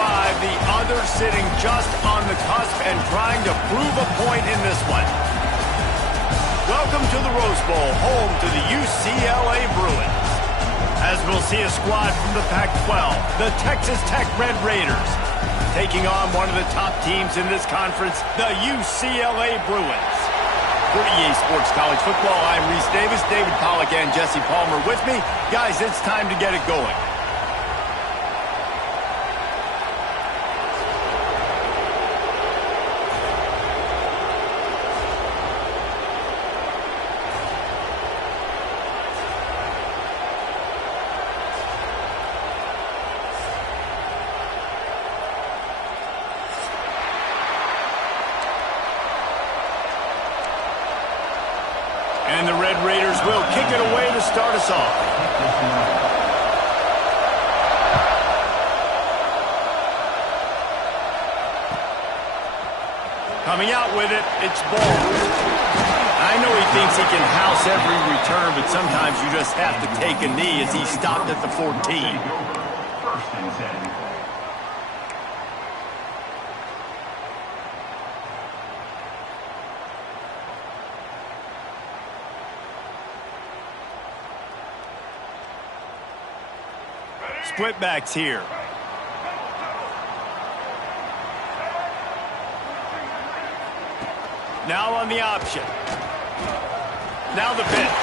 the other sitting just on the cusp and trying to prove a point in this one. Welcome to the Rose Bowl, home to the UCLA Bruins. As we'll see a squad from the Pac-12, the Texas Tech Red Raiders, taking on one of the top teams in this conference, the UCLA Bruins. For EA Sports College Football, I'm Reese Davis, David Pollack, and Jesse Palmer with me. Guys, it's time to get it going. And the Red Raiders will kick it away to start us off. Coming out with it, it's ball. I know he thinks he can house every return, but sometimes you just have to take a knee as he stopped at the 14. Split backs here. Now on the option. Now the bench.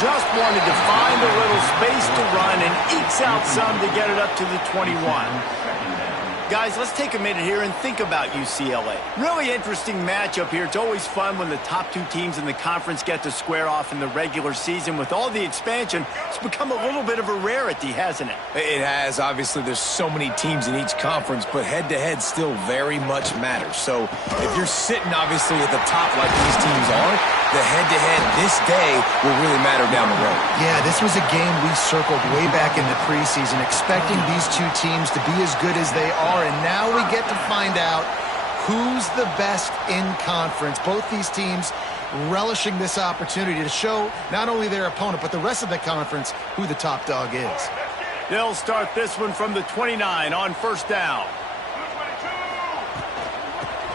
Just wanted to find a little space to run and ekes out some to get it up to the 21. Guys, let's take a minute here and think about UCLA. Really interesting matchup here. It's always fun when the top two teams in the conference get to square off in the regular season. With all the expansion, it's become a little bit of a rarity, hasn't it? It has. Obviously, there's so many teams in each conference, but head-to-head still very much matters. So if you're sitting, obviously, at the top like these teams are, the head-to-head this day will really matter down the road. Yeah, this was a game we circled way back in the preseason, expecting these two teams to be as good as they are, and now we get to find out who's the best in conference. Both these teams relishing this opportunity to show not only their opponent, but the rest of the conference who the top dog is. They'll start this one from the 29 on first down.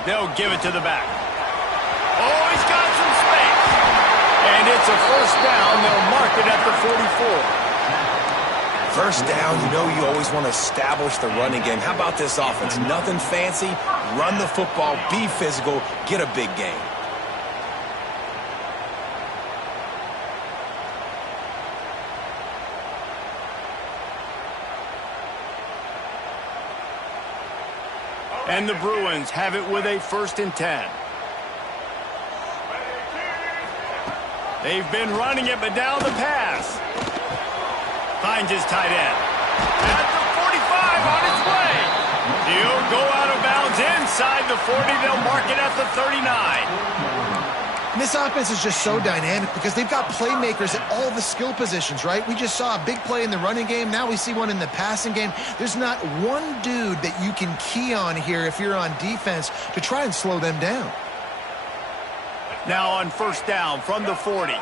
They'll give it to the back. Oh, he's got some space. And it's a first down. They'll mark it at the 44. First down, you know you always want to establish the running game. How about this offense? Nothing fancy. Run the football, be physical, get a big gain. And the Bruins have it with a 1st and 10. They've been running it, but now the pass. Finds his tight end. At the 45 on its way. He'll go out of bounds inside the 40. They'll mark it at the 39. And this offense is just so dynamic because they've got playmakers at all the skill positions, right? We just saw a big play in the running game. Now we see one in the passing game. There's not one dude that you can key on here if you're on defense to try and slow them down. Now on first down from the 40.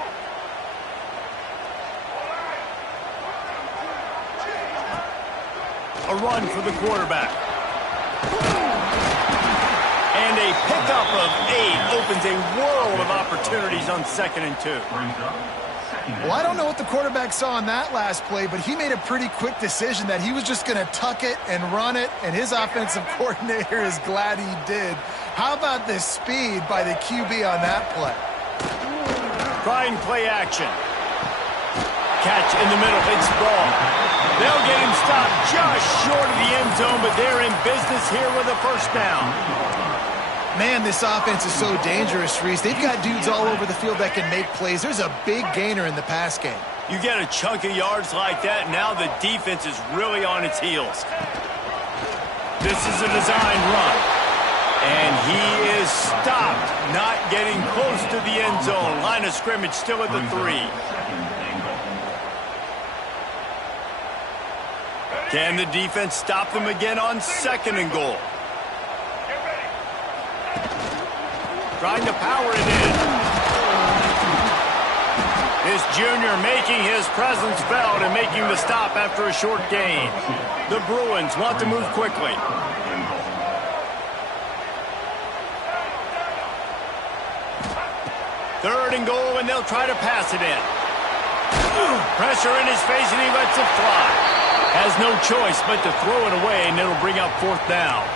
A run for the quarterback. And a pickup of 8 opens a world of opportunities on 2nd and 2. Well, I don't know what the quarterback saw on that last play, but he made a pretty quick decision that he was just going to tuck it and run it, and his offensive coordinator is glad he did. How about the speed by the QB on that play? Trying play action. Catch in the middle. It's ball. They'll get him stopped just short of the end zone, but they're in business here with a first down. Man, this offense is so dangerous, Reese. They've got dudes all over the field that can make plays. There's a big gainer in the pass game. You get a chunk of yards like that, now the defense is really on its heels. This is a designed run. And he is stopped, not getting close to the end zone. Line of scrimmage still at the 3. Can the defense stop them again on 2nd and goal? Trying to power it in. This junior making his presence felt and making the stop after a short gain. The Bruins want to move quickly. Third and goal, and they'll try to pass it in. Pressure in his face, and he lets it fly. Has no choice but to throw it away, and it'll bring up fourth down.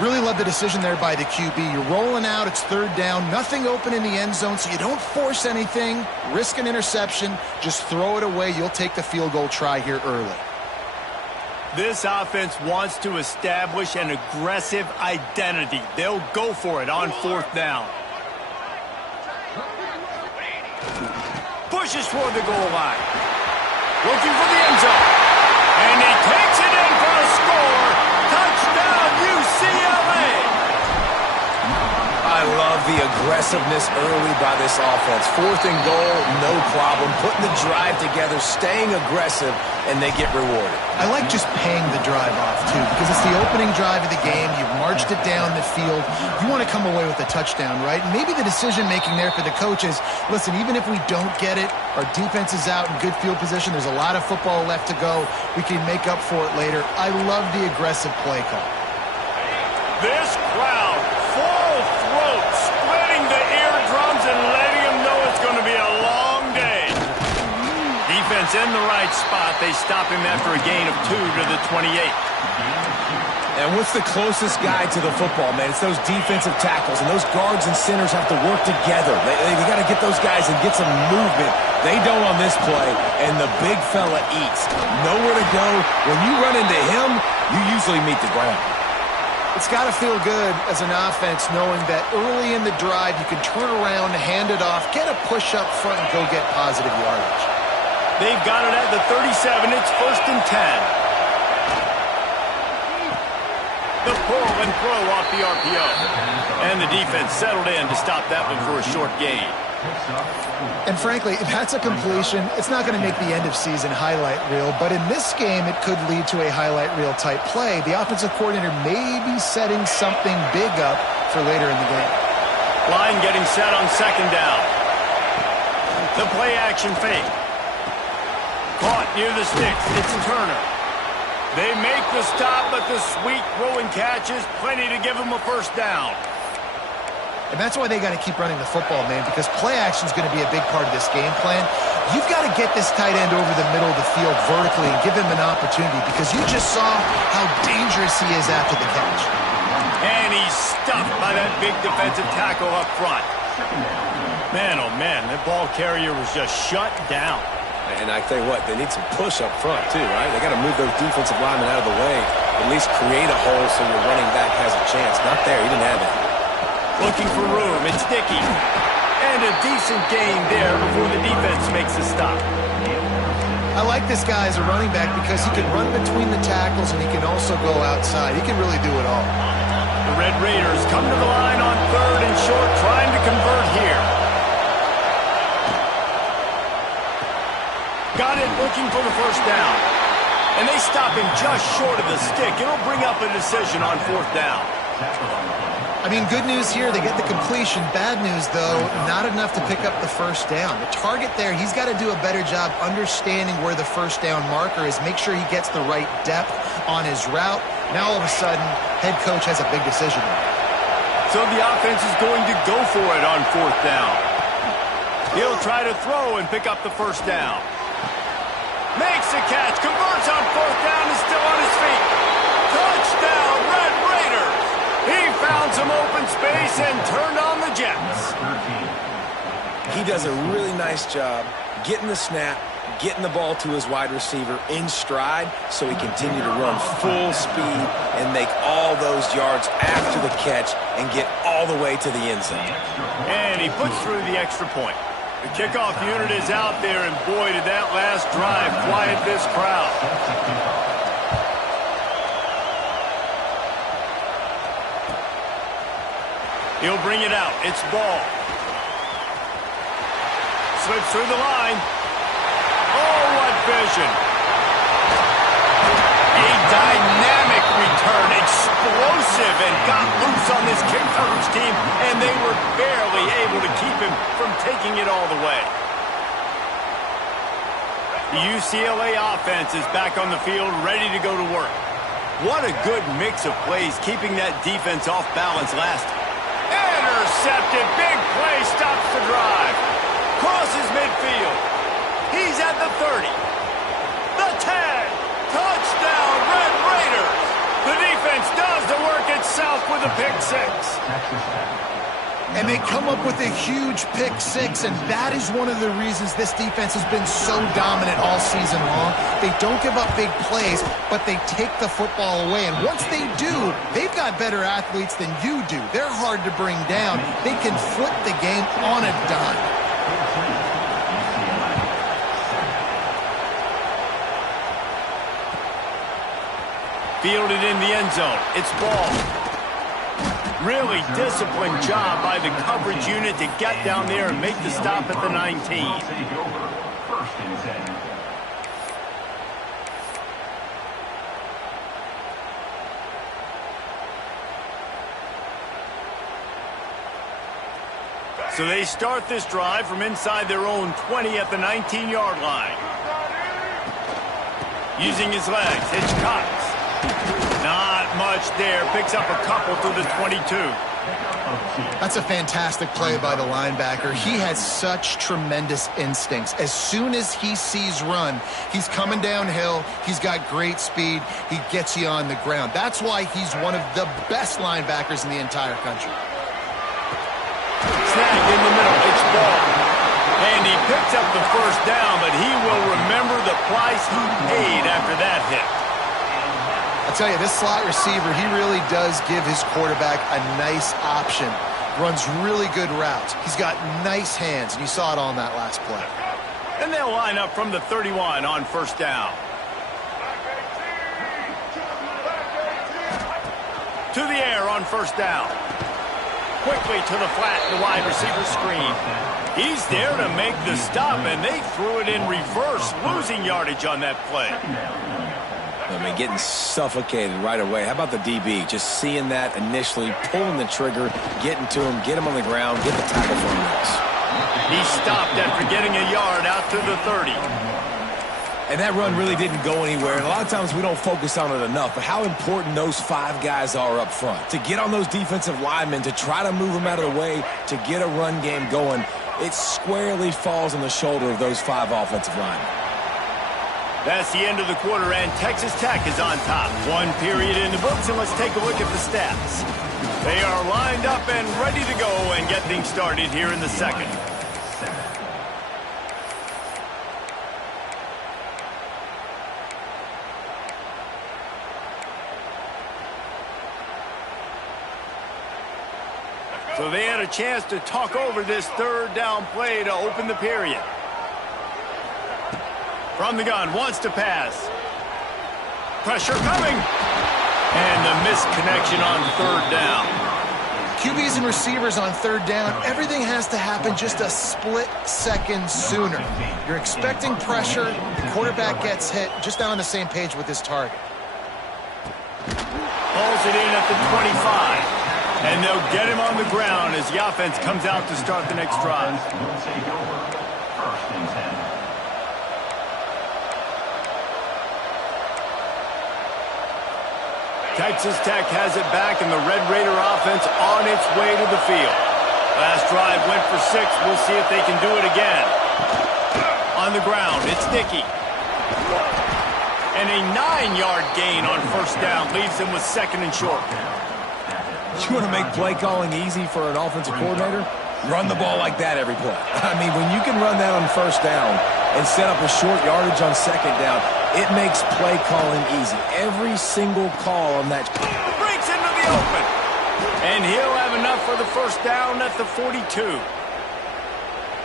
Really love the decision there by the QB. You're rolling out, it's third down, nothing open in the end zone, so you don't force anything, risk an interception, just throw it away. You'll take the field goal try here early. This offense wants to establish an aggressive identity. They'll go for it on fourth down. Pushes toward the goal line. Looking for the end zone. And he takes it in for a score. Touchdown, UCLA! I love the aggressiveness early by this offense. Fourth and goal, no problem. Putting the drive together, staying aggressive, and they get rewarded. I like just paying the drive off, too, because it's the opening drive of the game. You've marched it down the field. You want to come away with a touchdown, right? And maybe the decision-making there for the coaches, listen, even if we don't get it, our defense is out in good field position. There's a lot of football left to go. We can make up for it later. I love the aggressive play call. This crowd, full throat, splitting the eardrums and letting them know it's going to be a long day. Defense in the right spot. They stop him after a gain of 2 to the 28. And what's the closest guy to the football, man? It's those defensive tackles, and those guards and centers have to work together. They got to get those guys and get some movement. They don't on this play, and the big fella eats. Nowhere to go. When you run into him, you usually meet the ground. It's got to feel good as an offense knowing that early in the drive you can turn around, hand it off, get a push up front, and go get positive yardage. They've got it at the 37. It's 1st and 10. The pull and throw off the RPO. And the defense settled in to stop that one for a short gain. And frankly, if that's a completion, it's not going to make the end-of-season highlight reel. But in this game, it could lead to a highlight reel type play. The offensive coordinator may be setting something big up for later in the game. Line getting set on second down. The play action fake. Caught near the sticks. It's Turner. They make the stop, but the sweet throwing catch is plenty to give them a first down. And that's why they got to keep running the football, man, because play action is going to be a big part of this game plan. You've got to get this tight end over the middle of the field vertically and give him an opportunity, because you just saw how dangerous he is after the catch. And he's stuffed by that big defensive tackle up front. Man, oh man, that ball carrier was just shut down. And I tell you what, they need some push up front too, right? They got to move those defensive linemen out of the way, at least create a hole so your running back has a chance. Not there, he didn't have it. Looking for room, it's Dickey. And a decent gain there before the defense makes a stop. I like this guy as a running back because he can run between the tackles and he can also go outside. He can really do it all. The Red Raiders come to the line on 3rd and short, trying to convert here. Got it, looking for the first down. And they stop him just short of the stick. It'll bring up a decision on 4th down. I mean, good news here, they get the completion. Bad news, though, not enough to pick up the first down. The target there, he's got to do a better job understanding where the first down marker is, make sure he gets the right depth on his route. Now, all of a sudden, head coach has a big decision. So the offense is going to go for it on 4th down. He'll try to throw and pick up the first down. Makes a catch, converts on 4th down, is still on his feet. Touchdown, Red Raiders! He found some open space and turned on the Jets. He does a really nice job getting the snap, getting the ball to his wide receiver in stride so he continue to run full speed and make all those yards after the catch and get all the way to the end zone. And he puts through the extra point. The kickoff unit is out there, and boy, did that last drive quiet this crowd. He'll bring it out. It's Ball. Slips through the line. Oh, what vision. A dynamic return, explosive, and got loose on this kick coverage team, and they were barely able to keep him from taking it all the way. The UCLA offense is back on the field, ready to go to work. What a good mix of plays, keeping that defense off balance last time. Intercepted. Big play stops the drive. Crosses midfield. He's at the 30. The 10. Touchdown, Red Raiders. The defense does the work itself with a pick six. And they come up with a huge pick six, and that is one of the reasons this defense has been so dominant all season long. They don't give up big plays, but they take the football away. And once they do, they've got better athletes than you do. They're hard to bring down. They can flip the game on a dime. Fielded in the end zone. It's ball. Really disciplined job by the coverage unit to get down there and make the stop at the 19. So they start this drive from inside their own 20 at the 19-yard line. Using his legs, Hitchcock. Not much there. Picks up a couple to the 22. That's a fantastic play by the linebacker. He has such tremendous instincts. As soon as he sees run, he's coming downhill. He's got great speed. He gets you on the ground. That's why he's one of the best linebackers in the entire country. Snagged in the middle. It's ball. And he picks up the first down, but he will remember the price he paid after that hit. I'll tell you, this slot receiver, he really does give his quarterback a nice option. Runs really good routes. He's got nice hands, and you saw it on that last play. And they'll line up from the 31 on first down. To the air on first down. Quickly to the flat, the wide receiver screen. He's there to make the stop, and they threw it in reverse, losing yardage on that play. I mean, getting suffocated right away. How about the DB? Just seeing that initially, pulling the trigger, getting to him, get him on the ground, get the tackle for him. He stopped after getting a yard out to the 30. And that run really didn't go anywhere. And a lot of times we don't focus on it enough, but how important those five guys are up front. To get on those defensive linemen, to try to move them out of the way, to get a run game going, it squarely falls on the shoulder of those five offensive linemen. That's the end of the quarter, and Texas Tech is on top. One period in the books, and let's take a look at the stats. They are lined up and ready to go and get things started here in the second. So they had a chance to talk over this third down play to open the period. From the gun, wants to pass. Pressure coming. And the misconnection on third down. QBs and receivers on third down, everything has to happen just a split second sooner. You're expecting pressure, the quarterback gets hit, just not on the same page with his target. Pulls it in at the 25. And they'll get him on the ground as the offense comes out to start the next drive. Texas Tech has it back, and the Red Raider offense on its way to the field. Last drive went for 6. We'll see if they can do it again. On the ground, it's Dickey. And a 9-yard gain on first down leaves them with second and short. You want to make play calling easy for an offensive coordinator? Run the ball like that every play. I mean, when you can run that on first down and set up a short yardage on second down, it makes play calling easy. Every single call on that. Breaks into the open. And he'll have enough for the first down at the 42.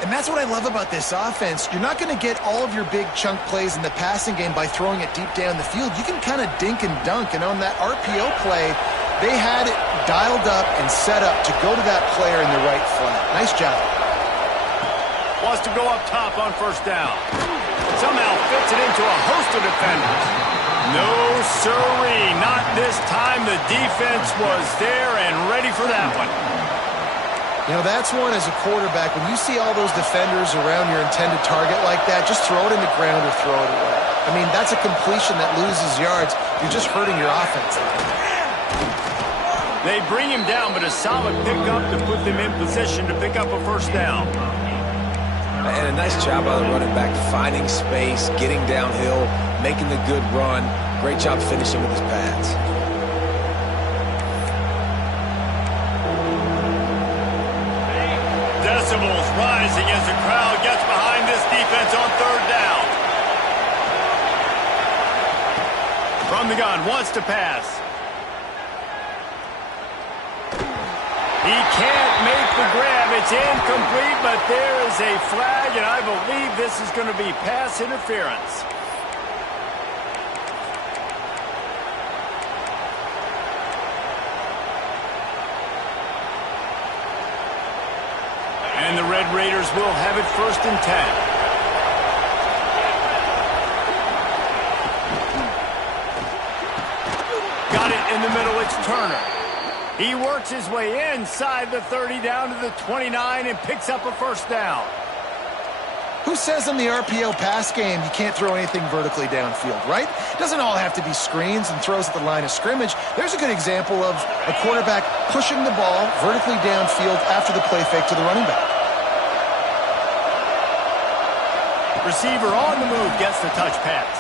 And that's what I love about this offense. You're not going to get all of your big chunk plays in the passing game by throwing it deep down the field. You can kind of dink and dunk. And on that RPO play, they had it dialed up and set up to go to that player in the right flat. Nice job. Wants to go up top on first down. Somehow fits it into a host of defenders. No siree, not this time. The defense was there and ready for that one. You know, that's one as a quarterback. When you see all those defenders around your intended target like that, just throw it in the ground or throw it away. I mean, that's a completion that loses yards. You're just hurting your offense. They bring him down, but a solid pickup to put them in position to pick up a first down. And a nice job by the running back, finding space, getting downhill, making the good run. Great job finishing with his pads. Decibels rising as the crowd gets behind this defense on third down. From the gun, wants to pass. He can't make the grab. It's incomplete, but there is a flag, and I believe this is going to be pass interference. And the Red Raiders will have it 1st and 10. Got it in the middle. It's Turner. He works his way inside the 30 down to the 29 and picks up a first down. Who says in the RPO pass game you can't throw anything vertically downfield, right? It doesn't all have to be screens and throws at the line of scrimmage. There's a good example of a quarterback pushing the ball vertically downfield after the play fake to the running back. Receiver on the move gets the touch pass.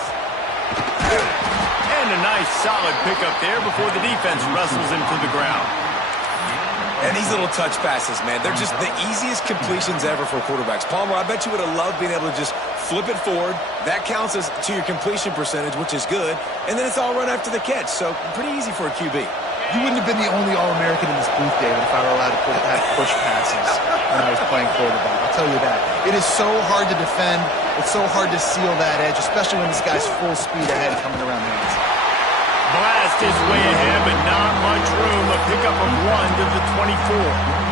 And a nice solid pickup there before the defense wrestles him to the ground. And these little touch passes, man, they're just the easiest completions ever for quarterbacks. Palmer, I bet you would have loved being able to just flip it forward. That counts as to your completion percentage, which is good. And then it's all run after the catch, so pretty easy for a QB. You wouldn't have been the only All-American in this booth, David, if I were allowed to have push passes when I was playing quarterback. I'll tell you that. It is so hard to defend. It's so hard to seal that edge, especially when this guy's full speed ahead coming around the edge. Blast his way ahead, but not much room. A pickup of 1 to the 24.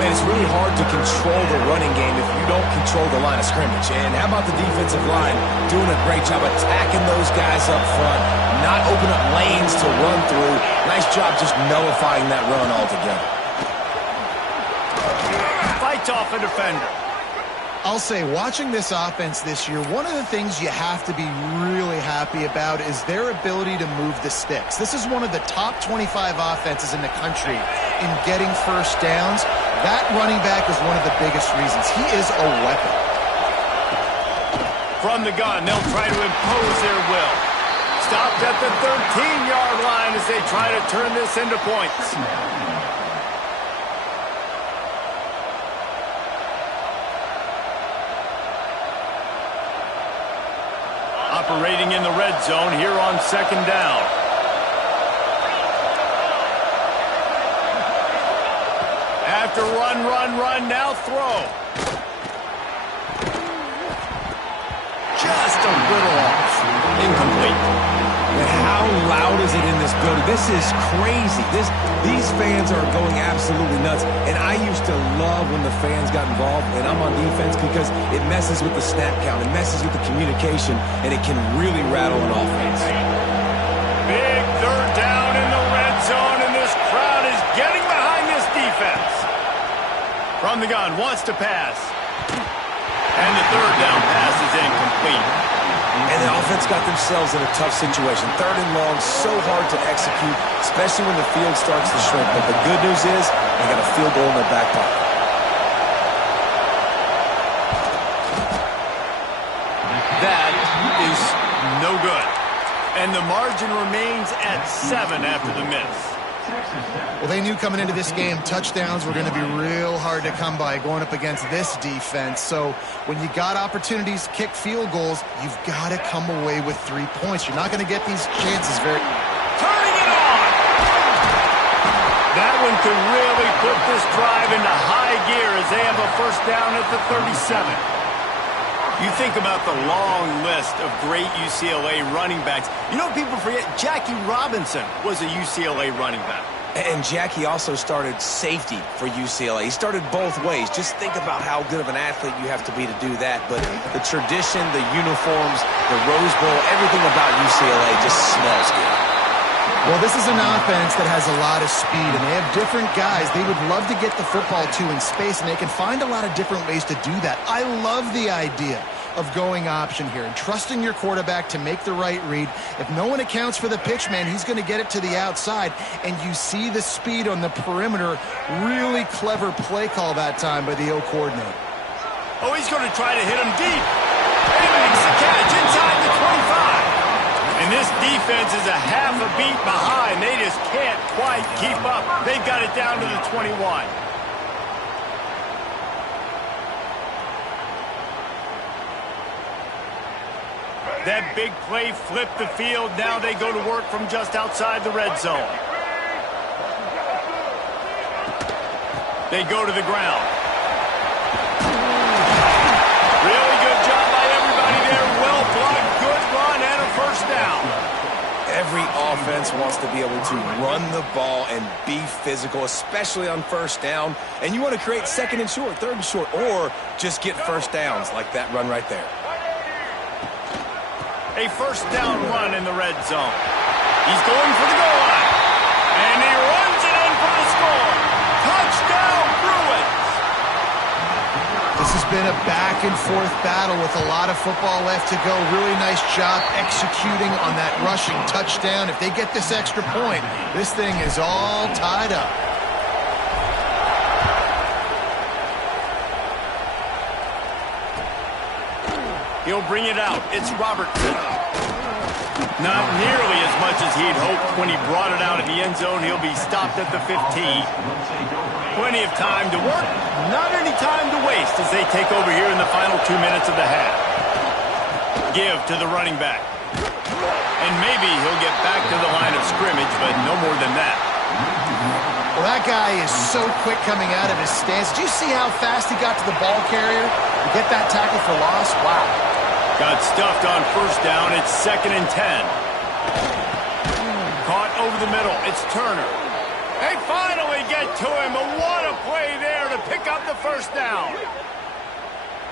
Man, it's really hard to control the running game if you don't control the line of scrimmage. And how about the defensive line doing a great job attacking those guys up front, not open up lanes to run through. Nice job just nullifying that run altogether. Fights off a defender. I'll say, watching this offense this year, one of the things you have to be really happy about is their ability to move the sticks. This is one of the top 25 offenses in the country in getting first downs. That running back is one of the biggest reasons. He is a weapon. From the gun, they'll try to impose their will. Stopped at the 13-yard line as they try to turn this into points. Operating in the red zone here on 2nd down. After run, now throw. Just a little off. Incomplete. And how loud is it in this building? This is crazy. These fans are going absolutely nuts. And I used to love when the fans got involved, and I'm on defense because it messes with the snap count. It messes with the communication, and it can really rattle an offense. Big 3rd down in the red zone, and this crowd is getting behind this defense. From the gun, wants to pass. And the 3rd down pass is incomplete. And the offense got themselves in a tough situation. 3rd and long, so hard to execute, especially when the field starts to shrink. But the good news is they got a field goal in their back pocket. That is no good. And the margin remains at 7 after the miss. Well, they knew coming into this game touchdowns were going to be real hard to come by going up against this defense. So when you got opportunities to kick field goals, you've got to come away with 3 points. You're not going to get these chances very... Turning it on! That one could really put this drive into high gear as they have a first down at the 37. You think about the long list of great UCLA running backs. You know, people forget Jackie Robinson was a UCLA running back. And Jackie also started safety for UCLA. He started both ways. Just think about how good of an athlete you have to be to do that. But the tradition, the uniforms, the Rose Bowl, everything about UCLA just smells good. Well, this is an offense that has a lot of speed, and they have different guys they would love to get the football to in space, and they can find a lot of different ways to do that. I love the idea of going option here and trusting your quarterback to make the right read. If no one accounts for the pitch, man, he's going to get it to the outside, and you see the speed on the perimeter. Really clever play call that time by the O coordinator. Oh, he's going to try to hit him deep. And he makes the catch inside the 25. And this defense is a half a beat behind. They just can't quite keep up. They've got it down to the 21. That big play flipped the field. Now they go to work from just outside the red zone. They go to the ground. Really good job by everybody there. Well blocked, good run, and a first down. Every offense wants to be able to run the ball and be physical, especially on first down. And you want to create second and short, third and short, or just get first downs like that run right there. A first down run in the red zone. He's going for the goal line. And he runs it in for the score. Touchdown, Bruins. This has been a back-and-forth battle with a lot of football left to go. Really nice job executing on that rushing touchdown. If they get this extra point, this thing is all tied up. He'll bring it out. It's Robertson. Not nearly as much as he'd hoped when he brought it out of the end zone. He'll be stopped at the 15. Plenty of time to work. Not any time to waste as they take over here in the final 2 minutes of the half. Give to the running back. And maybe he'll get back to the line of scrimmage, but no more than that. Well, that guy is so quick coming out of his stance. Do you see how fast he got to the ball carrier to get that tackle for loss? Wow. Got stuffed on first down. It's 2nd and 10. Caught over the middle. It's Turner. They finally get to him. But what a play there to pick up the first down.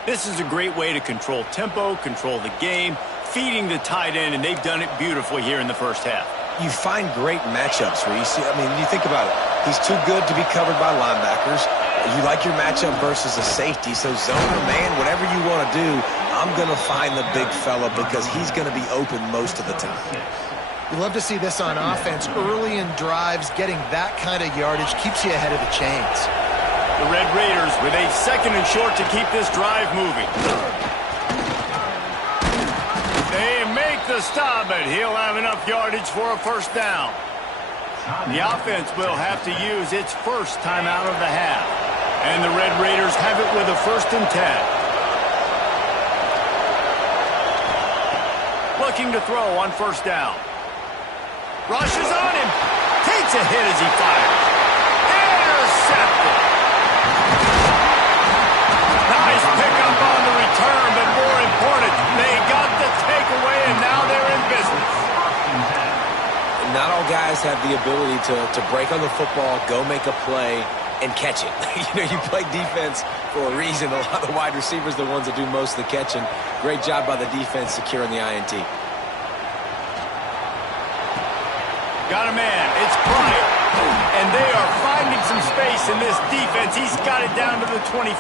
This is a great way to control tempo, control the game, feeding the tight end, and they've done it beautifully here in the first half. You find great matchups where you see, you think about it. He's too good to be covered by linebackers. You like your matchup versus a safety, so zone or man, whatever you want to do, I'm going to find the big fella because he's going to be open most of the time. You love to see this on offense. Early in drives, getting that kind of yardage keeps you ahead of the chains. The Red Raiders with a 2nd and short to keep this drive moving. They make the stop, but he'll have enough yardage for a first down. The offense will have to use its first timeout of the half. And the Red Raiders have it with a 1st and 10. Looking to throw on first down. Rushes on him. Takes a hit as he fires. Intercepted. Nice pickup on the return, but more important, they got the takeaway, and now they're in business. Not all guys have the ability to break on the football, go make a play, and catch it. You play defense for a reason. A lot of the wide receivers are the ones that do most of the catching. Great job by the defense securing the INT. Got a man. It's Pryor. And they are finding some space in this defense. He's got it down to the 25.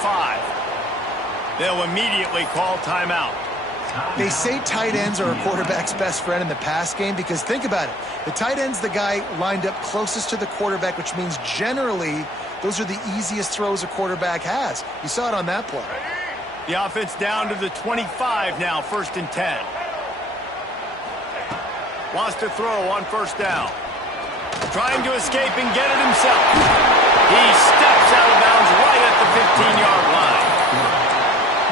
They'll immediately call timeout. They say tight ends are a quarterback's best friend in the pass game because think about it. The tight end's the guy lined up closest to the quarterback, which means generally those are the easiest throws a quarterback has. You saw it on that play. The offense down to the 25 now, 1st and 10. Wants to throw on first down. Trying to escape and get it himself. He steps out of bounds right at the 15-yard line.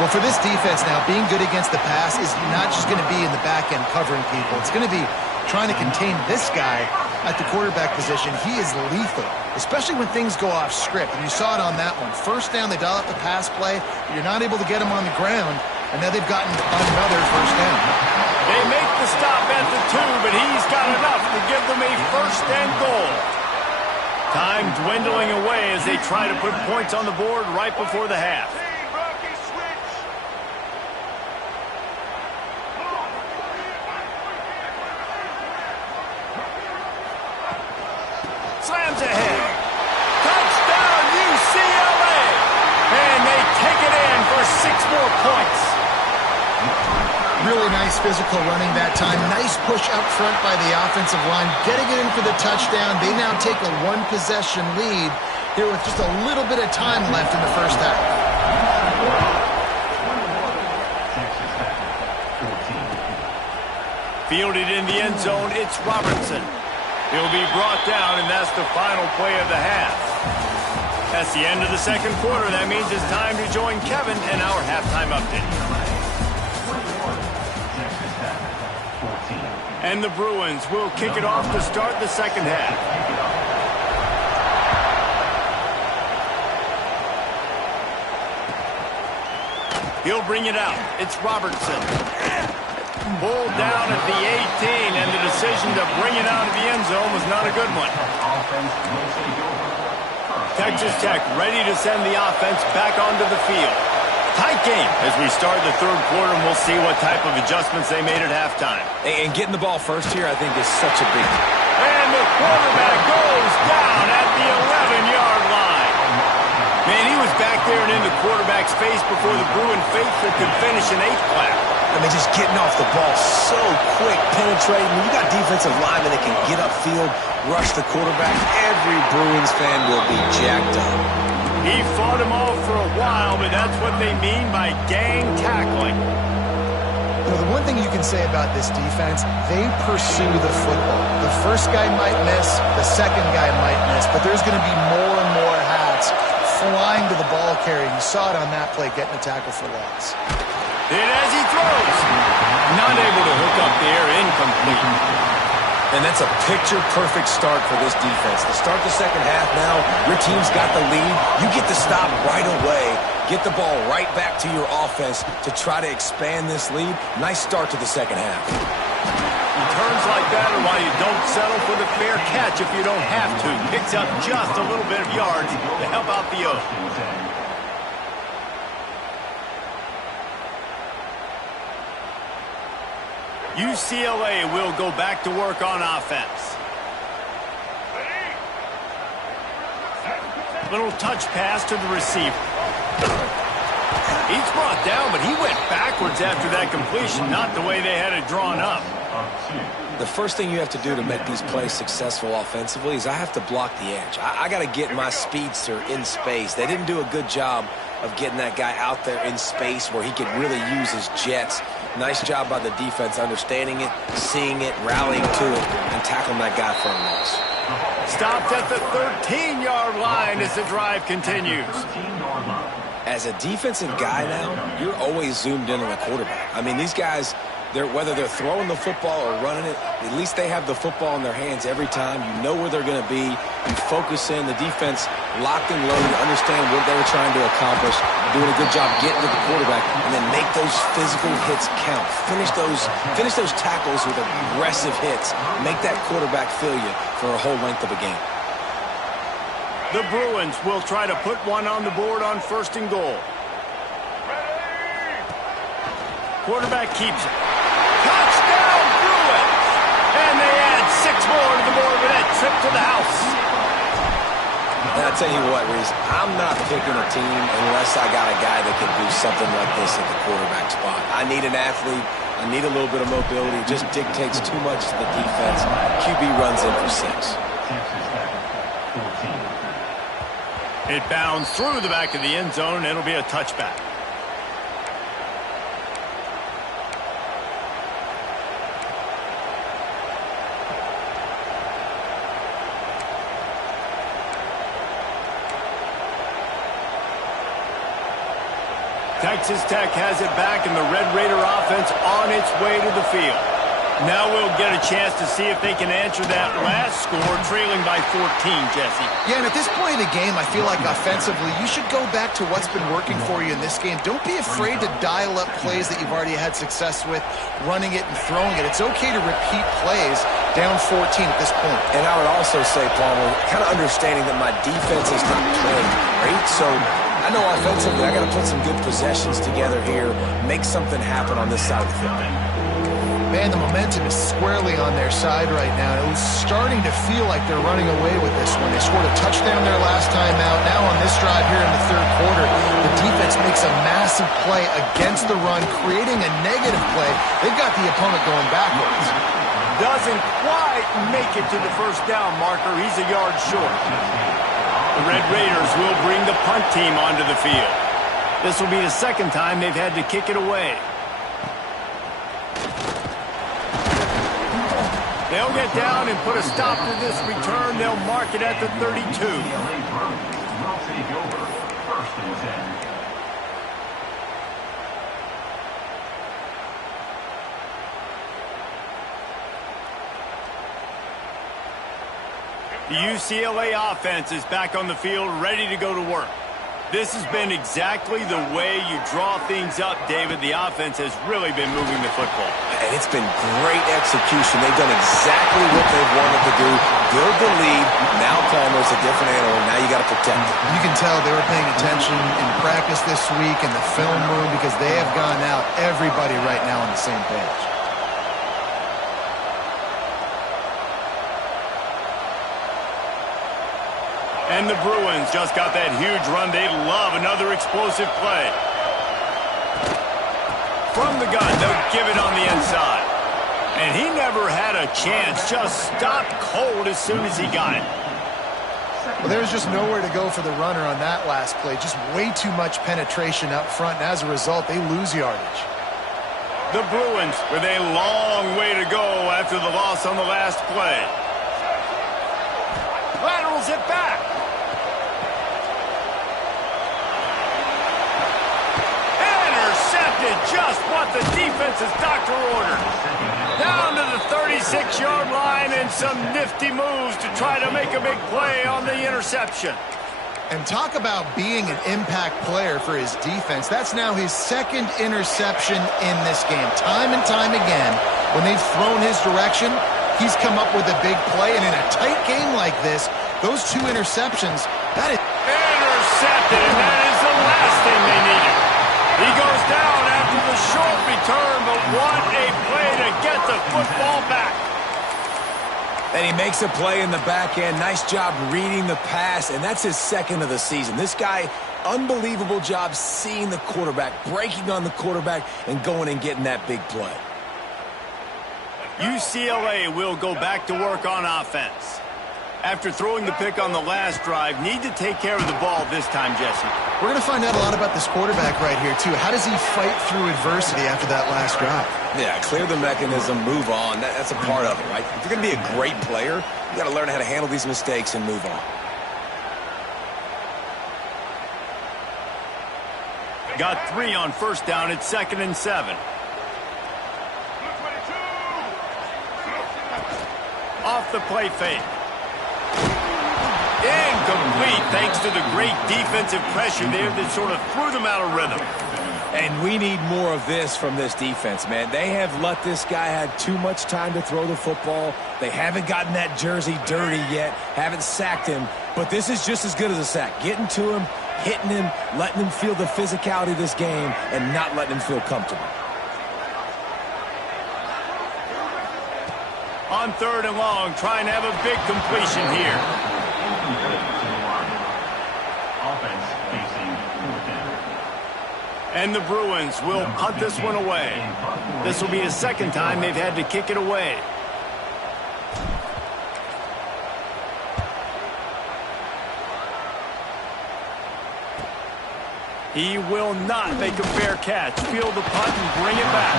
Well, for this defense now, being good against the pass is not just going to be in the back end covering people. It's going to be trying to contain this guy at the quarterback position. He is lethal, especially when things go off script. And you saw it on that one. First down, they dial up the pass play, but you're not able to get him on the ground, and now they've gotten another first down. They make the stop at the 2, but he's got enough to give them a 1st and goal. Time dwindling away as they try to put points on the board right before the half. Slams ahead. Touchdown, UCLA! And they take it in for 6 more points. Really nice physical running that time. Nice push up front by the offensive line. Getting it in for the touchdown. They now take a 1-possession lead here with just a little bit of time left in the first half. Fielded in the end zone, it's Robertson. He'll be brought down, and that's the final play of the half. That's the end of the second quarter. That means it's time to join Kevin and our halftime update. And the Bruins will kick it off to start the second half. He'll bring it out. It's Robertson. Pulled down at the 18, and the decision to bring it out of the end zone was not a good one. Texas Tech ready to send the offense back onto the field. Tight game as we start the third quarter, and we'll see what type of adjustments they made at halftime. And getting the ball first here, I think, is such a big deal. And the quarterback goes down at the 11-yard line. Man, he was back there and in the quarterback's face before the Bruin faithful could finish an 8th clap. I mean, just getting off the ball so quick, penetrating. When you got defensive linemen that can get upfield, rush the quarterback, every Bruins fan will be jacked up. He fought him off for a while, but that's what they mean by gang tackling. You know, the one thing you can say about this defense, they pursue the football. The first guy might miss, the second guy might miss, but there's going to be more and more hats flying to the ball carrier. You saw it on that play, getting a tackle for loss. And as he throws, not able to hook up there, incomplete. And that's a picture-perfect start for this defense. To start the second half now, your team's got the lead. You get to stop right away, get the ball right back to your offense to try to expand this lead. Nice start to the second half. Returns like that are why you don't settle for the fair catch if you don't have to. Picks up just a little bit of yards to help out the O. UCLA will go back to work on offense. Little touch pass to the receiver. He's brought down, but he went backwards after that completion, not the way they had it drawn up. The first thing you have to do to make these plays successful offensively is I have to block the edge. I got to get my speedster in space. They didn't do a good job of getting that guy out there in space where he could really use his jets. Nice job by the defense understanding it, seeing it, rallying to it, and tackling that guy for a loss. Stopped at the 13-yard line as the drive continues. As a defensive guy now, you're always zoomed in on the quarterback. I mean, these guys, whether they're throwing the football or running it, at least they have the football in their hands every time. You know where they're going to be. You focus in. The defense locked and loaded, understand what they were trying to accomplish, doing a good job getting to the quarterback, and then make those physical hits count. Finish those tackles with aggressive hits. Make that quarterback feel you for a whole length of a game. The Bruins will try to put one on the board on 1st and goal. Quarterback keeps it. Touchdown, Bruins! And they add 6 more to the board with that trip to the house. And I'll tell you what, Reese, I'm not picking a team unless I got a guy that can do something like this at the quarterback spot. I need an athlete. I need a little bit of mobility. It just dictates too much to the defense. QB runs in for 6. It bounds through the back of the end zone, and it'll be a touchback. Texas Tech has it back, and the Red Raider offense on its way to the field. Now we'll get a chance to see if they can answer that last score, trailing by 14, Jesse. Yeah, and at this point in the game, I feel like offensively, you should go back to what's been working for you in this game. Don't be afraid to dial up plays that you've already had success with, running it and throwing it. It's okay to repeat plays down 14 at this point. And I would also say, Palmer, kind of understanding that my defense is not playing great, so I know offensively I got to put some good possessions together here, make something happen on this side of the field. Man, the momentum is squarely on their side right now. It was starting to feel like they're running away with this one. They scored a touchdown their last time out. Now on this drive here in the third quarter, the defense makes a massive play against the run, creating a negative play. They've got the opponent going backwards. Doesn't quite make it to the first down marker. He's a yard short. The Red Raiders will bring the punt team onto the field. This will be the second time they've had to kick it away. They'll get down and put a stop to this return. They'll mark it at the 32. The UCLA offense is back on the field, ready to go to work. This has been exactly the way you draw things up, David. The offense has really been moving the football. And it's been great execution. They've done exactly what they've wanted to do. Build the lead. Now Palmer's a different animal. Now you got to protect it. You can tell they were paying attention in practice this week in the film room because they have gone out, everybody right now on the same page. And the Bruins just got that huge run. They love another explosive play. From the gun, they'll give it on the inside. And he never had a chance. Just stopped cold as soon as he got it. Well, there's just nowhere to go for the runner on that last play. Just way too much penetration up front. And as a result, they lose yardage. The Bruins with a long way to go after the loss on the last play. Laterals it back. Just what the defense's doctor ordered. Down to the 36-yard line and some nifty moves to try to make a big play on the interception. And talk about being an impact player for his defense. That's now his second interception in this game. Time and time again, when they've thrown his direction, he's come up with a big play. And in a tight game like this, those two interceptions, that is... Intercepted, and that is the last thing they needed. He goes down after the short return, but what a play to get the football back. And he makes a play in the back end. Nice job reading the pass, and that's his second of the season. This guy, unbelievable job seeing the quarterback, breaking on the quarterback, and going and getting that big play. UCLA will go back to work on offense. After throwing the pick on the last drive, need to take care of the ball this time, Jesse. We're going to find out a lot about this quarterback right here, too. How does he fight through adversity after that last drive? Yeah, clear the mechanism, move on. That's a part of it, right? If you're going to be a great player, you got to learn how to handle these mistakes and move on. Got 3 on first down. It's 2nd and 7. Off the play fake. Incomplete, thanks to the great defensive pressure there that sort of threw them out of rhythm. And we need more of this from this defense, man. They have let this guy have too much time to throw the football. They haven't gotten that jersey dirty yet, haven't sacked him. But this is just as good as a sack. Getting to him, hitting him, letting him feel the physicality of this game, and not letting him feel comfortable. On 3rd and long, trying to have a big completion here. And the Bruins will punt this one away. This will be the second time they've had to kick it away. He will not make a fair catch. Field the punt and bring it back.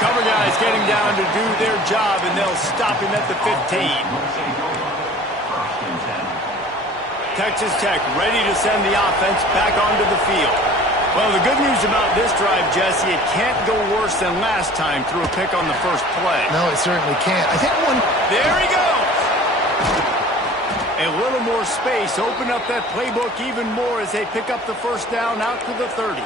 Cover guys getting down to do their job, and they'll stop him at the 15. Texas Tech ready to send the offense back onto the field. Well, the good news about this drive, Jesse, it can't go worse than last time through a pick on the first play. No, it certainly can't. I think one... There he goes! A little more space. Open up that playbook even more as they pick up the first down out to the 30.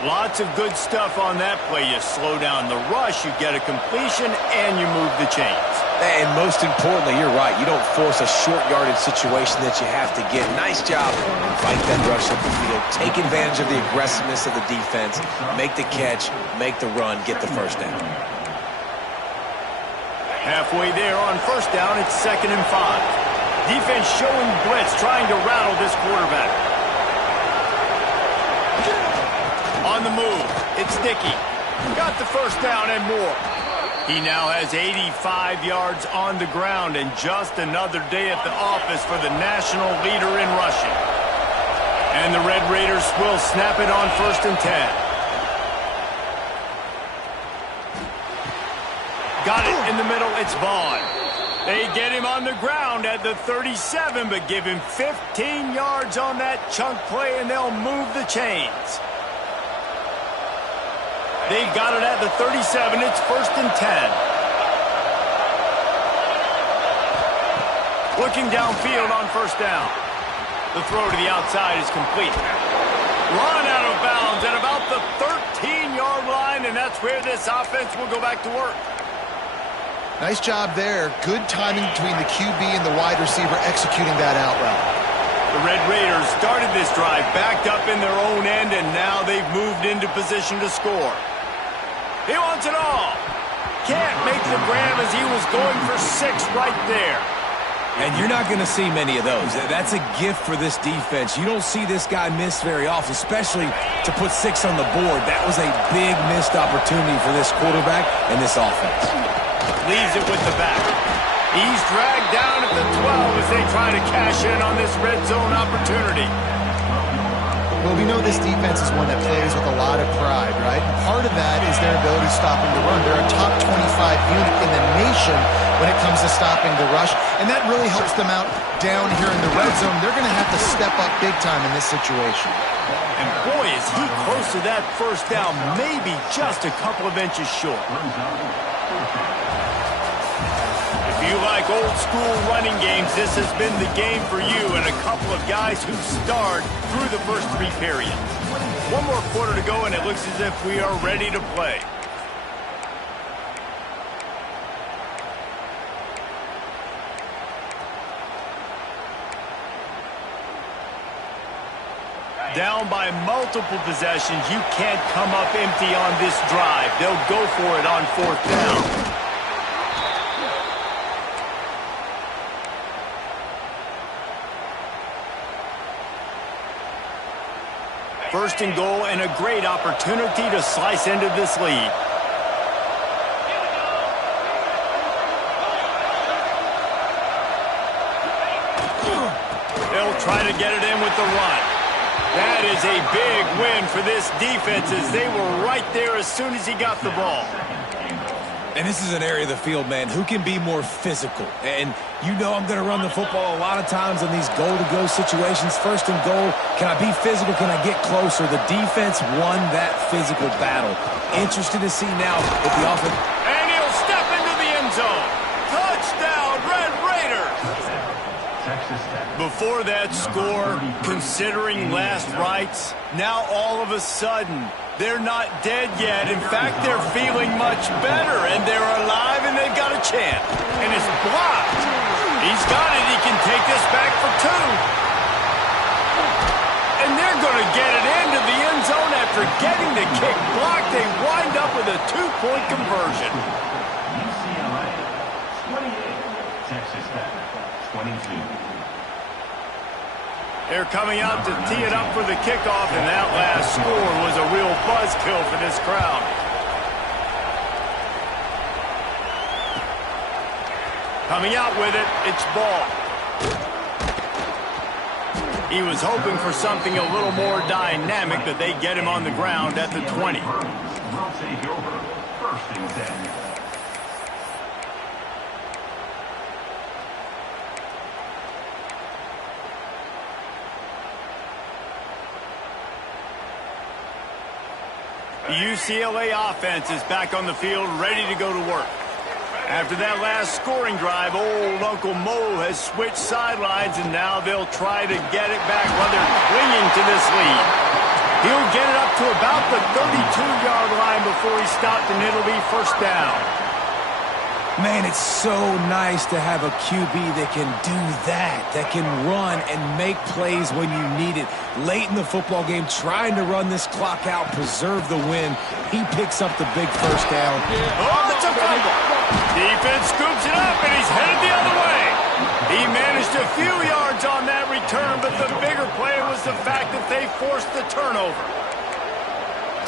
Lots of good stuff on that play. You slow down the rush, you get a completion, and you move the chains. And most importantly, you're right. You don't force a short yardage situation that you have to get. Nice job. Fight that rush up the field. Take advantage of the aggressiveness of the defense. Make the catch. Make the run. Get the first down. Halfway there on first down, it's 2nd and 5. Defense showing blitz, trying to rattle this quarterback. On the move, it's Dickey. Got the first down and more. He now has 85 yards on the ground and just another day at the office for the national leader in rushing. And the Red Raiders will snap it on 1st and 10. Got it in the middle, it's Vaughn. They get him on the ground at the 37, but give him 15 yards on that chunk play, and they'll move the chains. They've got it at the 37. It's 1st and 10. Looking downfield on first down. The throw to the outside is complete. Run out of bounds at about the 13-yard line, and that's where this offense will go back to work. Nice job there. Good timing between the QB and the wide receiver executing that out route. The Red Raiders started this drive backed up in their own end, and now they've moved into position to score. He wants it all. Can't make the grab as he was going for 6 right there. And you're not going to see many of those. That's a gift for this defense. You don't see this guy miss very often, especially to put 6 on the board. That was a big missed opportunity for this quarterback and this offense. Leaves it with the back. He's dragged down at the 12 as they try to cash in on this red zone opportunity. Well, we know this defense is one that plays with a lot of pride, right? And part of that is their ability stopping the run. They're a top 25 unit in the nation when it comes to stopping the rush, and that really helps them out down here in the red zone. They're going to have to step up big time in this situation. And boy, is he close to that first down, maybe just a couple of inches short. If you like old school running games, this has been the game for you and a couple of guys who starred through the first 3 periods. One more quarter to go, and it looks as if we are ready to play. Down by multiple possessions, you can't come up empty on this drive. They'll go for it on 4th down. First and goal, and a great opportunity to slice into this lead. They'll try to get it in with the run. That is a big win for this defense as they were right there as soon as he got the ball. And this is an area of the field, man, who can be more physical. And you know I'm going to run the football a lot of times in these goal-to-go situations. 1st and goal, can I be physical? Can I get closer? The defense won that physical battle. Interested to see now if the offense... And he'll step into the end zone. Touchdown, Red Raiders! Before that score, considering last rites, now all of a sudden... they're not dead yet. In fact, they're feeling much better, and they're alive, and they've got a chance. And it's blocked. He's got it. He can take this back for 2. And they're going to get it into the end zone after getting the kick blocked. They wind up with a 2-point conversion. UCLA, 28. Texas Tech, 22. They're coming out to tee it up for the kickoff, and that last score was a real buzzkill for this crowd. Coming out with it, it's Ball. He was hoping for something a little more dynamic, but they get him on the ground at the 20. Will take over, 1st and 10. The UCLA offense is back on the field, ready to go to work. After that last scoring drive, old Uncle Mo has switched sidelines, and now they'll try to get it back while they're clinging to this lead. He'll get it up to about the 32-yard line before he's stopped, and it'll be 1st down. Man, it's so nice to have a QB that can do that can run and make plays when you need it. Late in the football game, trying to run this clock out, preserve the win. He picks up the big first down. Oh, it's a fumble. Defense scoops it up, and he's headed the other way. He managed a few yards on that return, but the bigger play was the fact that they forced the turnover.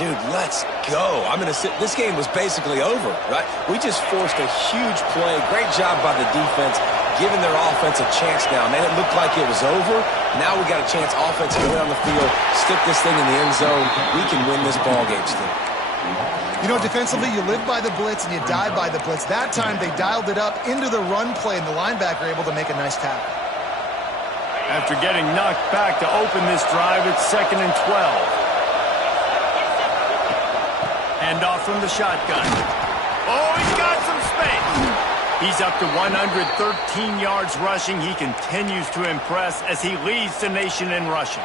Dude, let's go. This game was basically over, right? We just forced a huge play. Great job by the defense, giving their offense a chance now. Man, it looked like it was over. Now we got a chance offensively on the field, stick this thing in the end zone. We can win this ball game still. You know, defensively, you live by the blitz and you die by the blitz. That time, they dialed it up into the run play, and the linebacker able to make a nice tackle. After getting knocked back to open this drive, it's 2nd and 12. Hand off from the shotgun. Oh, he's got some space. He's up to 113 yards rushing. He continues to impress as he leads the nation in rushing.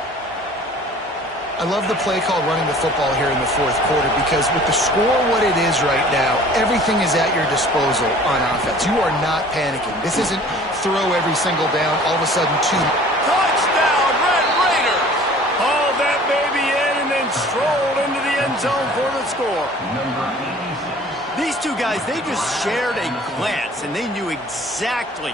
I love the play call running the football here in the fourth quarter because with the score what it is right now, everything is at your disposal on offense. You are not panicking. This isn't throw every single down, all of a sudden two. Touchdown, Red Raiders! Hauled that baby in and then strolled into the end zone for the score. Number 86. These two guys, they just shared a glance, and they knew exactly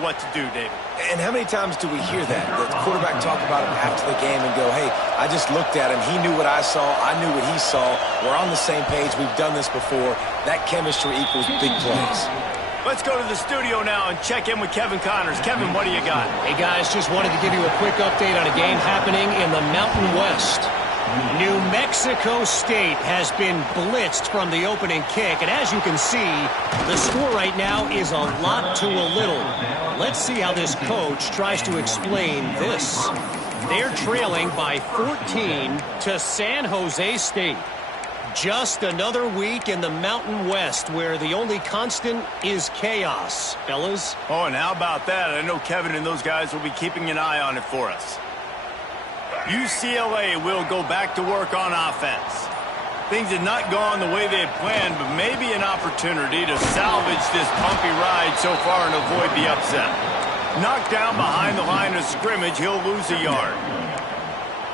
what to do, David. And how many times do we hear that? The quarterback talk about him after the game and go, hey, I just looked at him. He knew what I saw. I knew what he saw. We're on the same page. We've done this before. That chemistry equals big plays. Let's go to the studio now and check in with Kevin Connors. Kevin, what do you got? Hey, guys, just wanted to give you a quick update on a game happening in the Mountain West. New Mexico State has been blitzed from the opening kick, and as you can see, the score right now is a lot to a little. Let's see how this coach tries to explain this. They're trailing by 14 to San Jose State. Just another week in the Mountain West where the only constant is chaos, fellas. Oh, and how about that? I know Kevin and those guys will be keeping an eye on it for us. UCLA will go back to work on offense. Things had not gone the way they had planned, but maybe an opportunity to salvage this bumpy ride so far and avoid the upset. Knocked down behind the line of scrimmage, he'll lose a yard.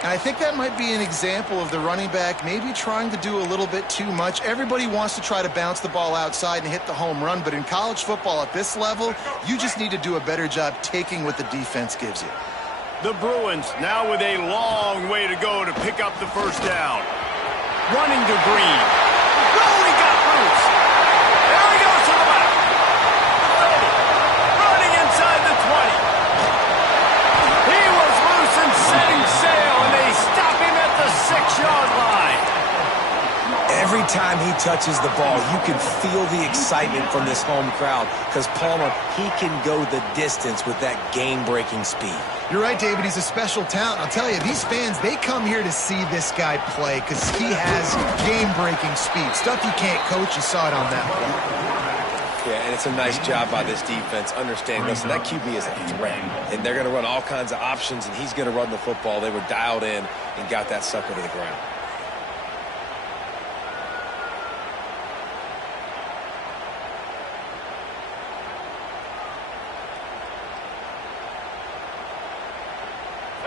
And I think that might be an example of the running back maybe trying to do a little bit too much. Everybody wants to try to bounce the ball outside and hit the home run, but in college football at this level, you just need to do a better job taking what the defense gives you. The Bruins now with a long way to go to pick up the first down. Running to Green. Oh, he got loose. There he goes to the left. 30. Running inside the 20. He was loose and setting sail, and they stop him at the 6-yard line. Every time he touches the ball, you can feel the excitement from this home crowd because Palmer, he can go the distance with that game-breaking speed. You're right, David. He's a special talent. I'll tell you, these fans, they come here to see this guy play because he has game-breaking speed. Stuff you can't coach. You saw it on that play. Yeah, and it's a nice job by this defense understanding, listen, that QB is a threat, and they're going to run all kinds of options, and he's going to run the football. They were dialed in and got that sucker to the ground.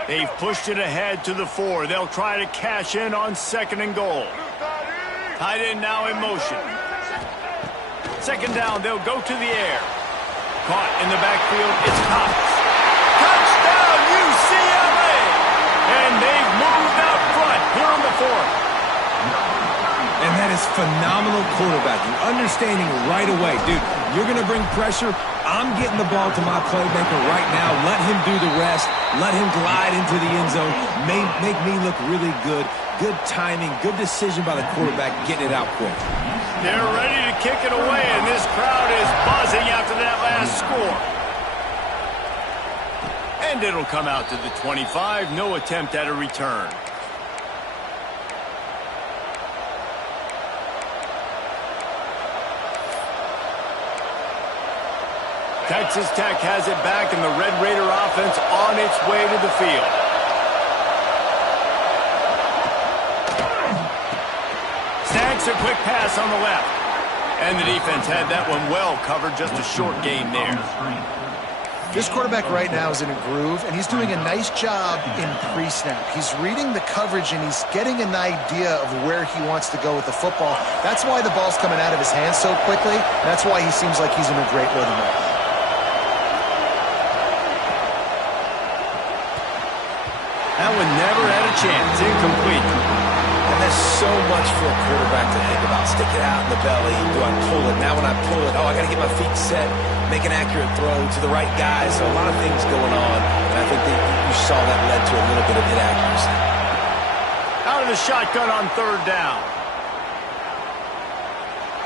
They've pushed it ahead to the 4. They'll try to cash in on 2nd and goal. Tight end now in motion. 2nd down, they'll go to the air. Caught in the backfield, it's Cox. Touchdown, UCLA! And they've moved out front here in the 4th. And that is phenomenal quarterbacking. Understanding right away. Dude, you're going to bring pressure. I'm getting the ball to my playmaker right now. Let him do the rest. Let him glide into the end zone. Make me look really good. Good timing. Good decision by the quarterback getting it out quick. They're ready to kick it away, and this crowd is buzzing after that last score. And it'll come out to the 25. No attempt at a return. Texas Tech has it back, and the Red Raider offense on its way to the field. Snags a quick pass on the left. And the defense had that one well covered, just a short gain there. This quarterback right now is in a groove, and he's doing a nice job in pre-snap. He's reading the coverage, and he's getting an idea of where he wants to go with the football. That's why the ball's coming out of his hands so quickly. That's why he seems like he's in a great rhythm now. That one never had a chance. Incomplete. And there's so much for a quarterback to think about. Stick it out in the belly. Do I pull it? Now when I pull it, I got to get my feet set, make an accurate throw to the right guy. So a lot of things going on. And I think that you saw that led to a little bit of inaccuracy. Out of the shotgun on third down.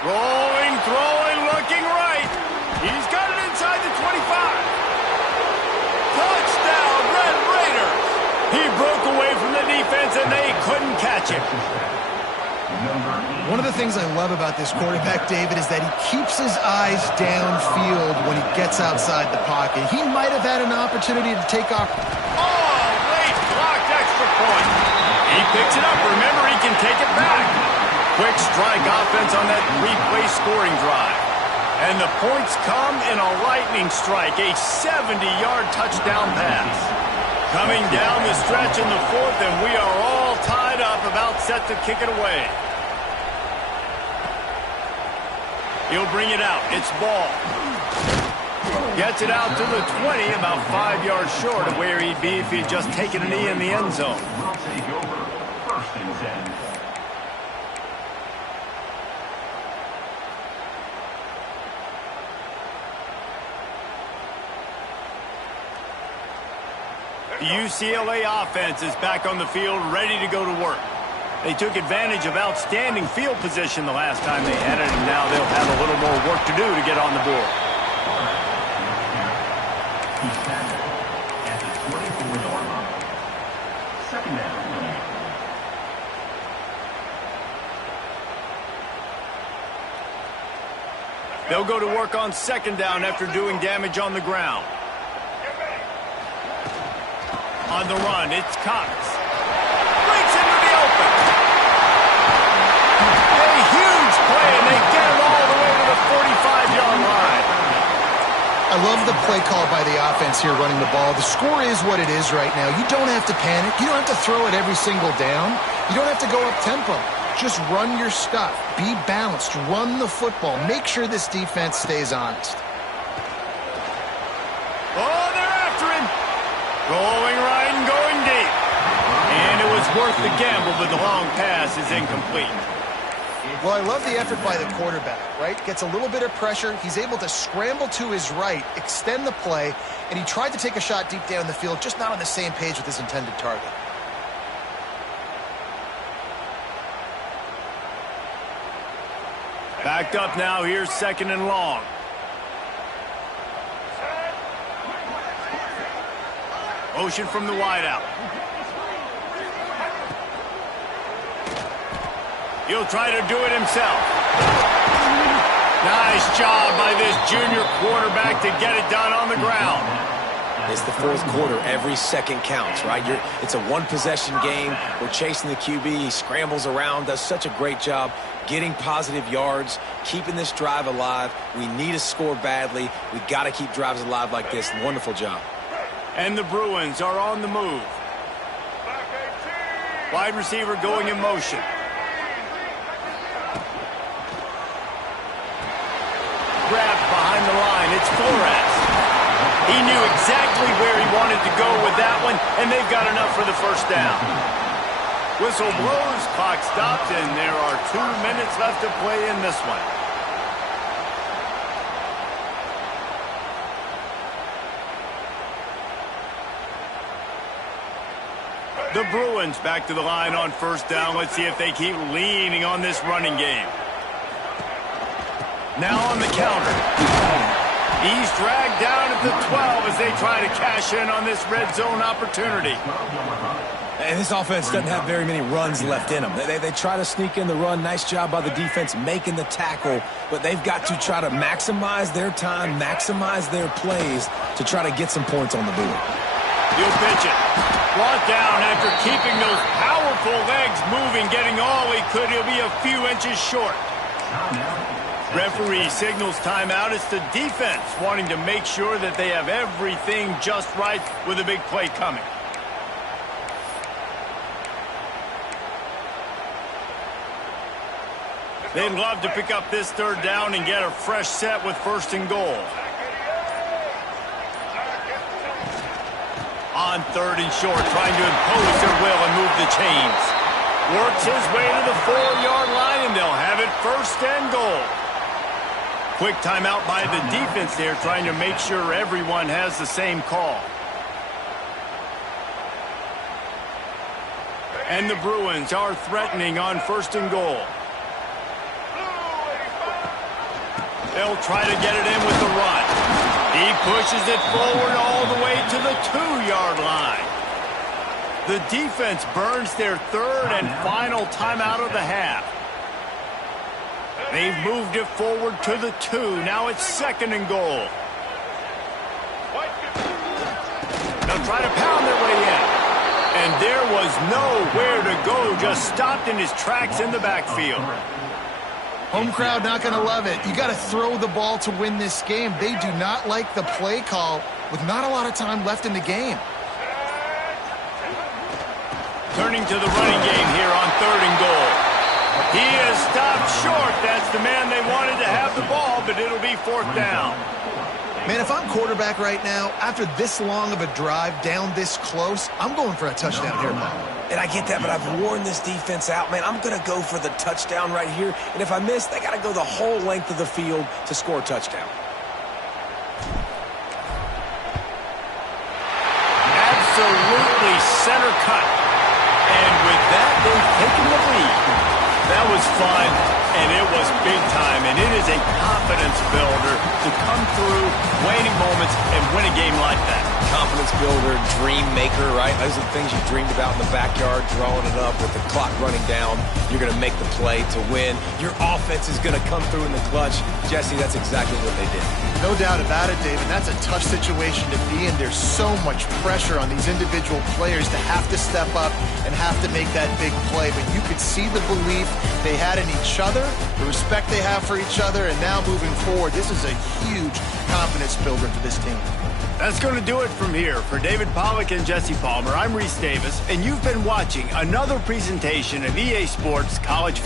Rolling, throwing, looking right. He's got it inside the 25. Touchdown, Red Raiders. He broke away from the defense, and they couldn't catch him. One of the things I love about this quarterback, David, is that he keeps his eyes downfield when he gets outside the pocket. He might have had an opportunity to take off. Oh, late blocked extra point. He picks it up. Remember, he can take it back. Quick strike offense on that three-play scoring drive. And the points come in a lightning strike, a 70-yard touchdown pass. Coming down the stretch in the fourth, and we are all tied up, about set to kick it away. He'll bring it out. It's ball. Gets it out to the 20, about 5 yards short of where he'd be if he'd just taken a knee in the end zone. We'll take over. First and 10. The UCLA offense is back on the field, ready to go to work. They took advantage of outstanding field position the last time they had it, and now they'll have a little more work to do to get on the board. He's back at the 24-yard line. Second down. They'll go to work on second down after doing damage on the ground. On the run, it's Cox. Breaks into the open. A huge play, and they get him all the way to the 45-yard line. I love the play call by the offense here running the ball. The score is what it is right now. You don't have to panic. You don't have to throw it every single down. You don't have to go up tempo. Just run your stuff. Be balanced. Run the football. Make sure this defense stays honest. Oh, they're after him. Rolling right and going deep. And it was worth the gamble, but the long pass is incomplete. Well, I love the effort by the quarterback, right? Gets a little bit of pressure. He's able to scramble to his right, extend the play, and he tried to take a shot deep down the field, just not on the same page with his intended target. Backed up now, here's second and long. Motion from the wideout. He'll try to do it himself. Nice job by this junior quarterback to get it done on the ground. It's the fourth quarter. Every second counts, right? It's a one-possession game. We're chasing the QB. He scrambles around, does such a great job getting positive yards, keeping this drive alive. We need a score badly. We got to keep drives alive like this. Wonderful job. And the Bruins are on the move. Wide receiver going in motion. Grabbed behind the line. It's Flores. He knew exactly where he wanted to go with that one, and they've got enough for the first down. Whistle blows, clock stopped, and there are 2 minutes left to play in this one. The Bruins back to the line on first down. Let's see if they keep leaning on this running game. Now on the counter. He's dragged down at the 12 as they try to cash in on this red zone opportunity. And this offense doesn't have very many runs left in them. They try to sneak in the run. Nice job by the defense making the tackle. But they've got to try to maximize their time, maximize their plays to try to get some points on the board. He'll pitch it. Brought down after keeping those powerful legs moving, getting all he could. He'll be a few inches short. Referee signals timeout. It's the defense wanting to make sure that they have everything just right with a big play coming. They'd love to pick up this third down and get a fresh set with 1st and goal. On 3rd and short, trying to impose their will and move the chains. Works his way to the 4-yard line, and they'll have it 1st and goal. Quick timeout by the defense there, trying to make sure everyone has the same call. And the Bruins are threatening on 1st and goal. They'll try to get it in with the run. He pushes it forward all the way to the 2-yard line. The defense burns their 3rd and final timeout of the half. They've moved it forward to the 2. Now it's 2nd and goal. They'll try to pound their way in. And there was nowhere to go, just stopped in his tracks in the backfield. Home crowd not going to love it. You got to throw the ball to win this game. They do not like the play call with not a lot of time left in the game. Turning to the running game here on 3rd and goal. He is stopped short. That's the man they wanted to have the ball, but it'll be 4th down. Man, if I'm quarterback right now, after this long of a drive down this close, I'm going for a touchdown here, Paul. And I get that, but I've worn this defense out, man. I'm going to go for the touchdown right here. And if I miss, they got to go the whole length of the field to score a touchdown. Absolutely center cut. And with that, they've taken the lead. That was fun, and it was big time. And it is a confidence builder to come through waning moments and win a game like that. Confidence builder, dream maker, right? Those are the things you dreamed about in the backyard, drawing it up with the clock running down. You're going to make the play to win. Your offense is going to come through in the clutch. Jesse, that's exactly what they did. No doubt about it, David. That's a tough situation to be in. There's so much pressure on these individual players to have to step up and have to make that big play. But you could see the belief they had in each other, the respect they have for each other, and now moving forward, this is a huge confidence builder for this team. That's going to do it from here. For David Pollack and Jesse Palmer, I'm Reese Davis, and you've been watching another presentation of EA Sports College